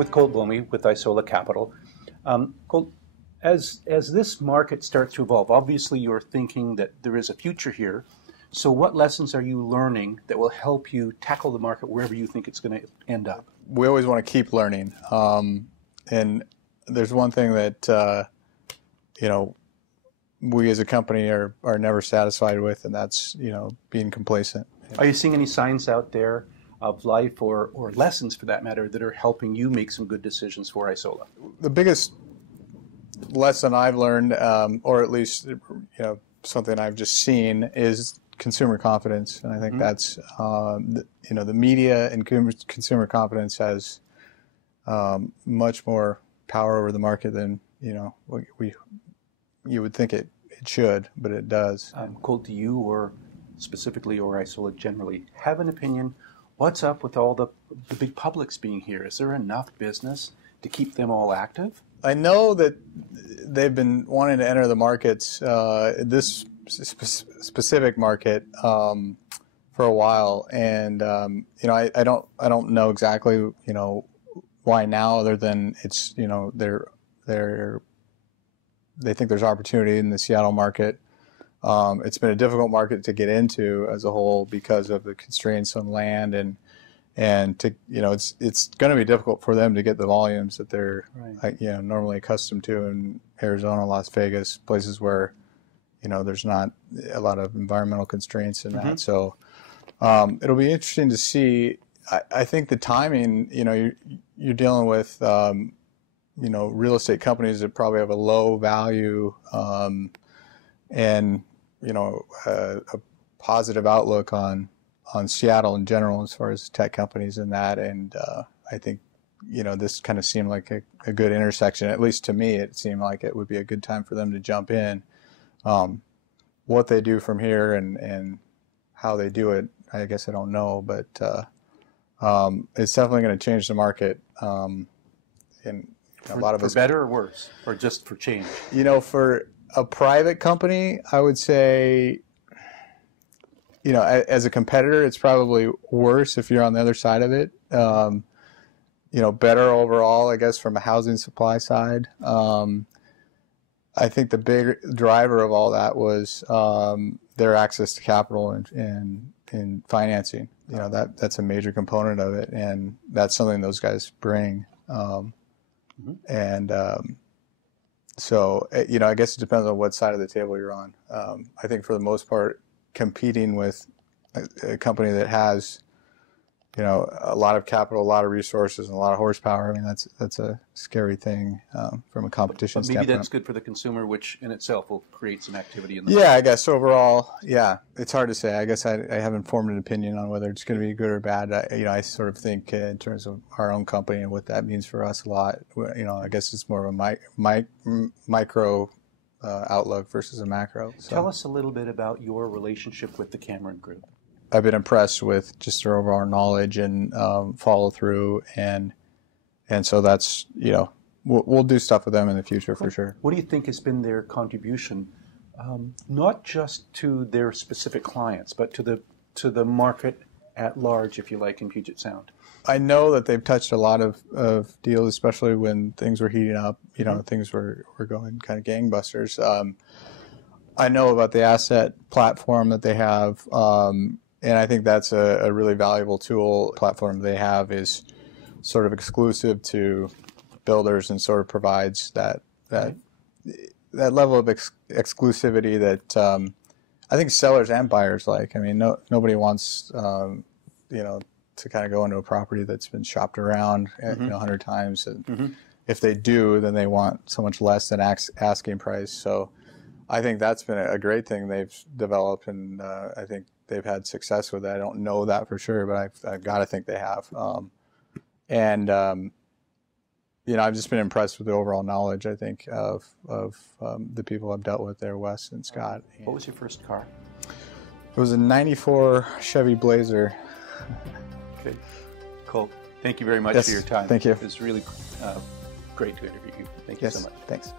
with Colt Boehme with Isola Capital. Colt, as this market starts to evolve, obviously you're thinking that there is a future here. So what lessons are you learning that will help you tackle the market wherever you think it's going to end up? We always want to keep learning. And there's one thing that, we as a company are never satisfied with, and that's, being complacent. Are you seeing any signs out there of life or lessons, for that matter, that are helping you make some good decisions for Isola? The biggest lesson I've learned, or at least, something I've just seen, is consumer confidence. And I think that's, the media and consumer confidence has much more power over the market than, you would think it should, but it does. Colt, do you, or specifically, or Isola generally, have an opinion? What's up with all the big publics being here? Is there enough business to keep them all active? I know that they've been wanting to enter the markets, this specific market, for a while, and I don't know exactly why now, other than it's they think there's opportunity in the Seattle market. It's been a difficult market to get into as a whole because of the constraints on land, and to it's going to be difficult for them to get the volumes that they're normally accustomed to in Arizona, Las Vegas, places where there's not a lot of environmental constraints in that. So it'll be interesting to see. I think the timing, you're dealing with real estate companies that probably have a low value and a positive outlook on Seattle in general as far as tech companies and that. And I think this kind of seemed like a good intersection. At least to me, it seemed like it would be a good time for them to jump in. What they do from here and how they do it, I guess I don't know, but it's definitely going to change the market. And a lot of for us, better or worse, or just for change? For a private company, I would say, as a competitor, it's probably worse if you're on the other side of it. Better overall, I guess, from a housing supply side. I think the big driver of all that was their access to capital and financing. That's a major component of it, and that's something those guys bring. And so, I guess it depends on what side of the table you're on. I think for the most part, competing with a company that has, a lot of capital, a lot of resources, and a lot of horsepower, I mean, that's a scary thing from a competition standpoint. Maybe that's good for the consumer, which in itself will create some activity in the market. I guess overall, it's hard to say. I guess I haven't formed an opinion on whether it's going to be good or bad. I sort of think in terms of our own company and what that means for us a lot. I guess it's more of a micro outlook versus a macro. So. Tell us a little bit about your relationship with the Cameron Group. I've been impressed with just their overall knowledge and follow through, and so that's we'll do stuff with them in the future for sure. What do you think has been their contribution, not just to their specific clients, but to the market at large, if you like, in Puget Sound? I know that they've touched a lot of deals, especially when things were heating up. Things were going kind of gangbusters. I know about the asset platform that they have. And I think that's a really valuable tool. Platform they have is sort of exclusive to builders and sort of provides that level of exclusivity that I think sellers and buyers like. I mean, nobody wants to kind of go into a property that's been shopped around 100 times. And if they do, then they want so much less than asking price. So I think that's been a great thing they've developed, and I think they've had success with it. I don't know that for sure, but I've got to think they have. I've just been impressed with the overall knowledge, I think, of the people I've dealt with there, Wes and Scott. What was your first car? It was a '94 Chevy Blazer. Good. Cool. Thank you very much for your time. Thank you. It was really great to interview you. Thank you so much. Thanks.